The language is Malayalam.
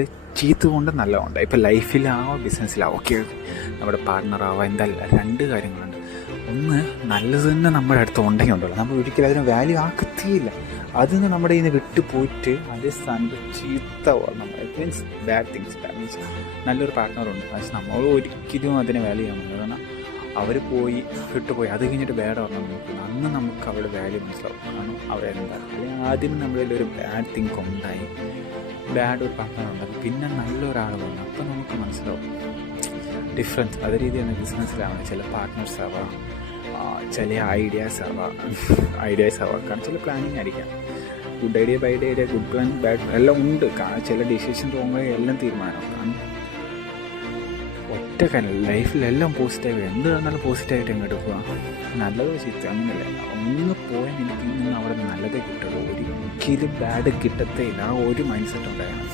ലൈഫിൽ ചീത്ത കൊണ്ട് നല്ലതുണ്ട്. ഇപ്പോൾ ലൈഫിലാവാം ബിസിനസ്സിലാവാം, ഓക്കെ നമ്മുടെ പാർട്ട്ണറാവാം, എന്തായാലും രണ്ട് കാര്യങ്ങളുണ്ട്. ഒന്ന്, നല്ലത് തന്നെ നമ്മുടെ അടുത്ത് ഉണ്ടെങ്കിൽ ഉണ്ടല്ലോ, നമ്മൾ ഒരിക്കലും അതിന് വാല്യൂ ആക്കത്തിയില്ല. അതിന് നമ്മുടെ ഇതിന് വിട്ടു പോയിട്ട് അതേ സ്ഥാനത്ത് ചീത്ത നമ്മൾ it means bad things. Means നല്ലൊരു പാർട്ട്ണറുണ്ട്, പക്ഷെ നമ്മൾ ഒരിക്കലും അതിനെ വാല്യൂ ചെയ്യാൻ പറ്റില്ല. കാരണം അവർ പോയി വിട്ടുപോയി, അത് കഴിഞ്ഞിട്ട് ബാഡ് ഓർമ്മ നോക്കുന്നു, അന്ന് നമുക്ക് അവരുടെ വാല്യൂ മനസ്സിലാവും. കാരണം അവരെന്താ അല്ലെങ്കിൽ ആദ്യം നമ്മളിൽ ഒരു ബാഡ് തിങ്ക് ഉണ്ടായി, ബാഡ് ഒരു പാർട്ട്ണർ ഉണ്ടാകും, പിന്നെ നല്ലൊരാൾ വന്നു, അപ്പം നമുക്ക് മനസ്സിലാവും ഡിഫറൻസ്. അതേ രീതിയാണ് ബിസിനസ്സിലാവണം. ചില പാർട്ട്നേഴ്സ് ആവാം, ചില ഐഡിയാസ് ആവാം. കാരണം ചില പ്ലാനിങ് ആയിരിക്കാം. Good idea, bad idea, good plan, bad എല്ലാം ഉണ്ട്. ചില ഡിസിഷൻ തോന്നുമ്പോൾ എല്ലാം തീരുമാനമാവും. കാരണം ഒറ്റ കാര്യം ലൈഫിലെല്ലാം പോസിറ്റീവ്, എന്ത് തന്നാലും പോസിറ്റീവായിട്ട് അങ്ങോട്ട് പോകാം. നല്ലത് ചീത്ത അങ്ങനെയല്ല, ഒന്ന് പോയാൽ എനിക്ക് ഇന്ന് അവിടെ നല്ലതേ കിട്ടുള്ളൂ, ഒരിക്കലും ബാഡ് കിട്ടത്തേ ഇല്ല. ആ ഒരു മൈൻഡ് സെറ്റ് ഉണ്ടായാണ്.